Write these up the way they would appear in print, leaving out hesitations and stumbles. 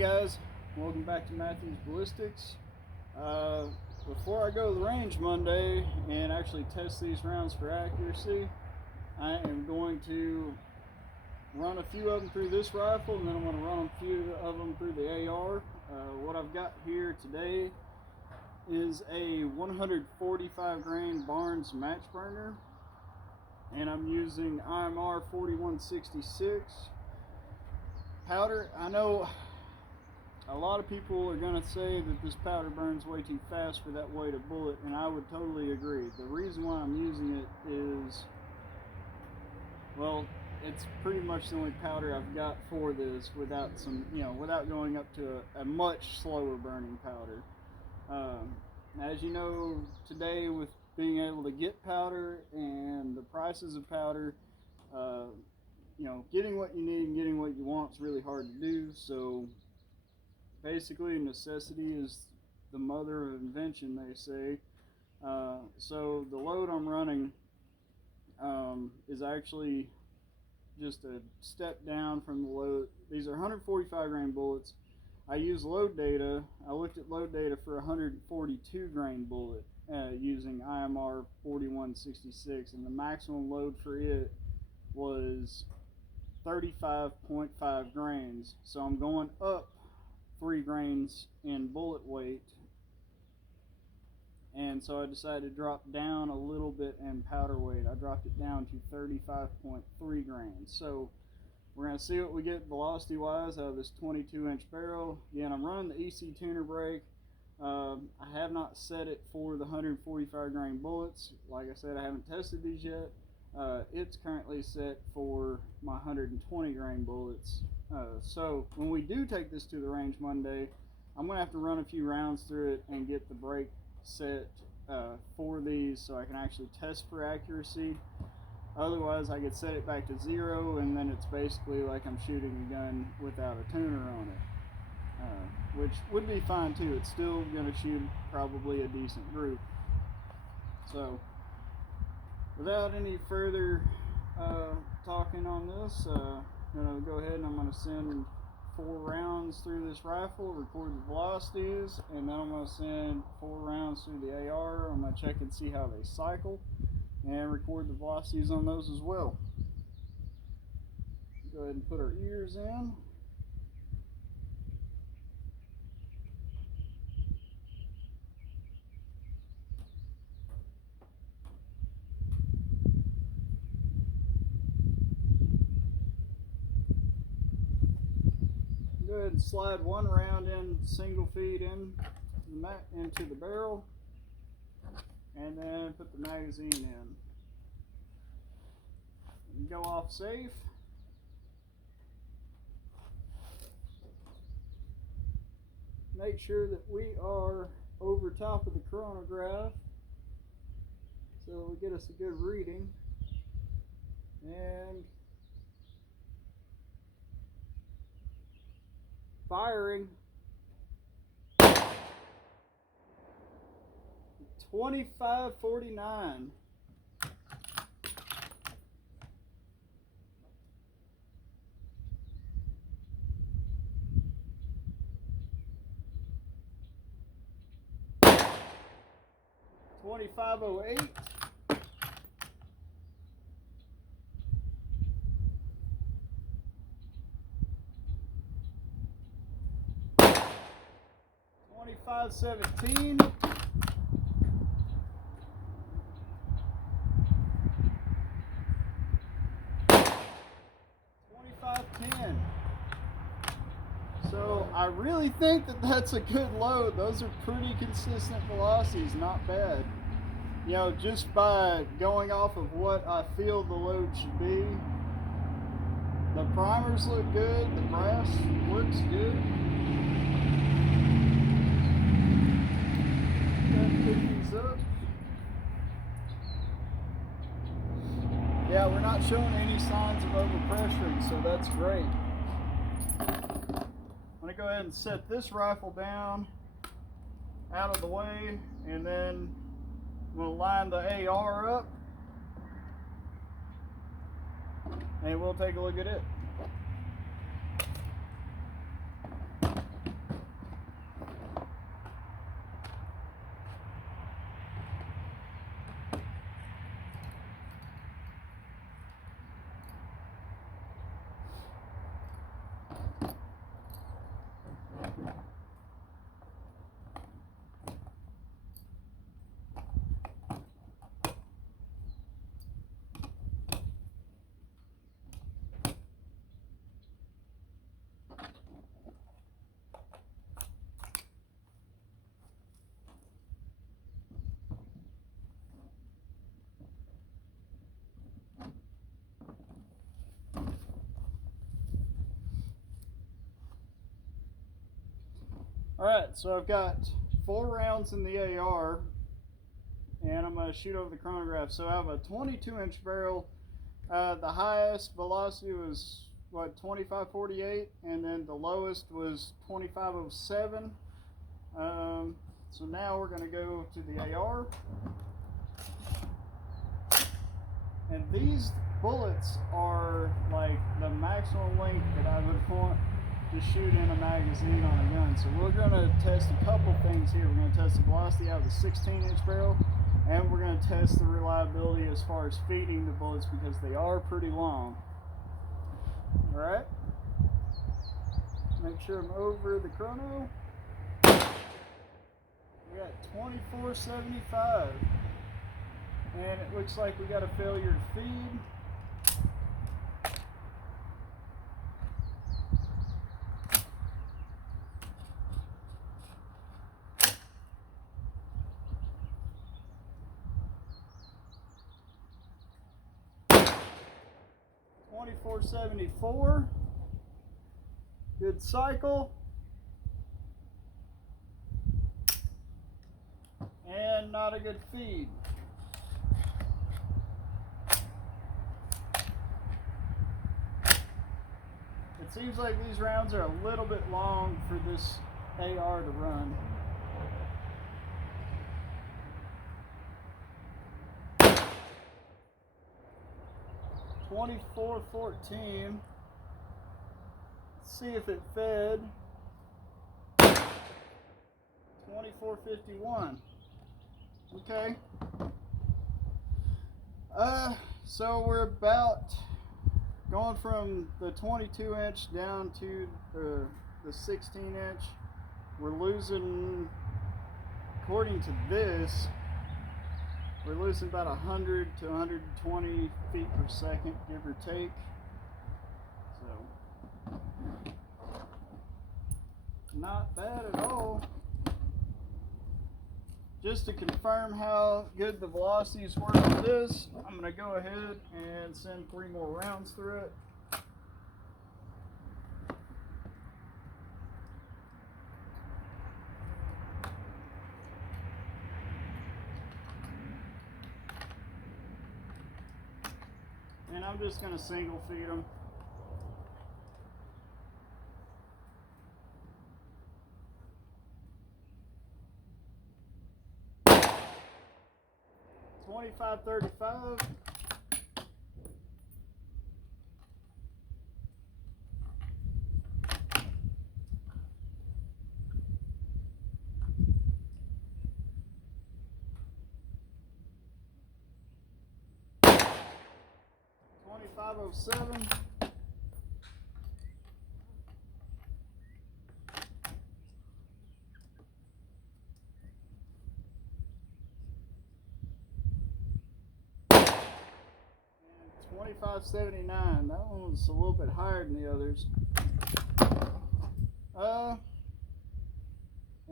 guys, welcome back to Matthew's Ballistics. Before I go to the range Monday and actually test these rounds for accuracy, I am going to run a few of them through this rifle, and then I'm going to run a few of them through the AR. What I've got here today is a 145 grain Barnes match burner, and I'm using IMR 4166 powder. I know a lot of people are going to say that this powder burns way too fast for that weight of bullet, and I would totally agree. The reason why I'm using it is, well, it's pretty much the only powder I've got for this without without going up to a much slower burning powder. As you know, today with being able to get powder and the prices of powder, getting what you need and getting what you want is really hard to do. So basically, necessity is the mother of invention, they say. So the load I'm running is actually just a step down from the load. These are 145 grain bullets. I use load data. I looked at load data for a 142 grain bullet using IMR 4166, and the maximum load for it was 35.5 grains. So I'm going up 3 grains in bullet weight, and so I decided to drop down a little bit in powder weight. I dropped it down to 35.3 grains. So we're going to see what we get velocity wise out of this 22-inch barrel. Again, I'm running the EC tuner brake. I have not set it for the 145 grain bullets. Like I said, I haven't tested these yet. It's currently set for my 120 grain bullets. So when we do take this to the range Monday, I'm going to have to run a few rounds through it and get the brake set for these so I can actually test for accuracy. Otherwise, I could set it back to 0, and then it's basically like I'm shooting a gun without a tuner on it, which would be fine too. It's still going to shoot probably a decent group. So without any further talking on this, I'm going to go ahead and I'm going to send 4 rounds through this rifle, record the velocities, and then I'm going to send 4 rounds through the AR. I'm going to check and see how they cycle and record the velocities on those as well. Go ahead and put our ears in. Go ahead and slide 1 round in single feed into the barrel, and then put the magazine in. And go off safe. Make sure that we are over top of the chronograph so that we get us a good reading. And firing. 2549. $25.08. $25.17. $25.10. So I really think that that's a good load. Those are pretty consistent velocities, not bad. Just by going off of what I feel the load should be. The primers look good, the brass looks good. Pick these up. Yeah, we're not showing any signs of overpressuring, so that's great. I'm going to go ahead and set this rifle down out of the way, and then we'll line the AR up, and we'll take a look at it. Alright, so I've got 4 rounds in the AR, and I'm going to shoot over the chronograph. So I have a 22-inch barrel. The highest velocity was, what, 25.48, and then the lowest was 25.07. So now we're going to go to the AR. And these bullets are like the maximum length that I would want to shoot in a magazine on a gun. So we're going to test a couple things here. We're going to test the velocity out of the 16-inch barrel, and we're going to test the reliability as far as feeding the bullets, because they are pretty long. Alright, make sure I'm over the chrono. We got 24.75, and it looks like we got a failure to feed. $24.74. Good cycle. And not a good feed. It seems like these rounds are a little bit long for this AR to run. $24.14. Let's see if it fed. $24.51. Okay. So we're about going from the 22-inch down to the 16-inch. We're losing, according to this, we're losing about 100 to 120 feet per second, give or take. So, not bad at all. Just to confirm how good the velocities were on this, I'm going to go ahead and send 3 more rounds through it. And I'm just going to single feed them. $25.35. $25.07. $25.79. That one was a little bit higher than the others.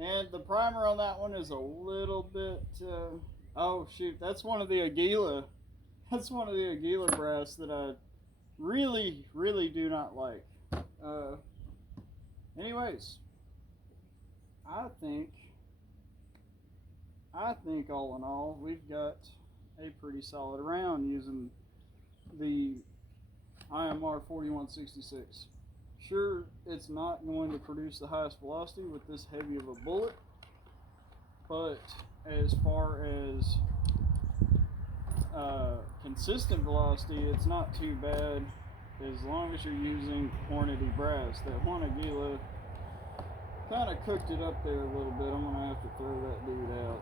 And the primer on that one is a little bit. Oh shoot, that's one of the Aguila. That's one of the Aguila brass that I really, really do not like. Anyways, I think all in all, we've got a pretty solid round using the IMR 4166. Sure, it's not going to produce the highest velocity with this heavy of a bullet, but as far as consistent velocity, it's not too bad as long as you're using Hornady brass. That one Aguila kind of cooked it up there a little bit. I'm going to have to throw that dude out.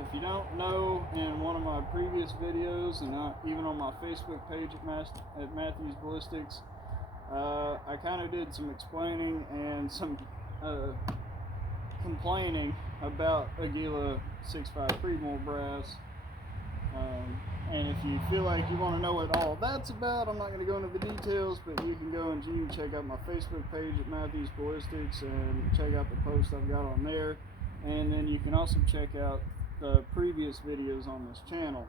If you don't know, in one of my previous videos, and even on my Facebook page at Matthews Ballistics, I kind of did some explaining and some complaining about Aguila 6.5 Creedmoor brass. And if you feel like you want to know what all that's about, I'm not going to go into the details, but you can go and you can check out my Facebook page at Matthews Ballistics and check out the post I've got on there. And then you can also check out the previous videos on this channel.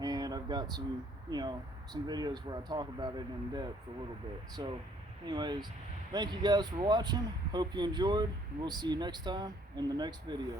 And I've got some, some videos where I talk about it in depth a little bit. So, anyways, Thank you guys for watching. Hope you enjoyed. We'll see you next time in the next video.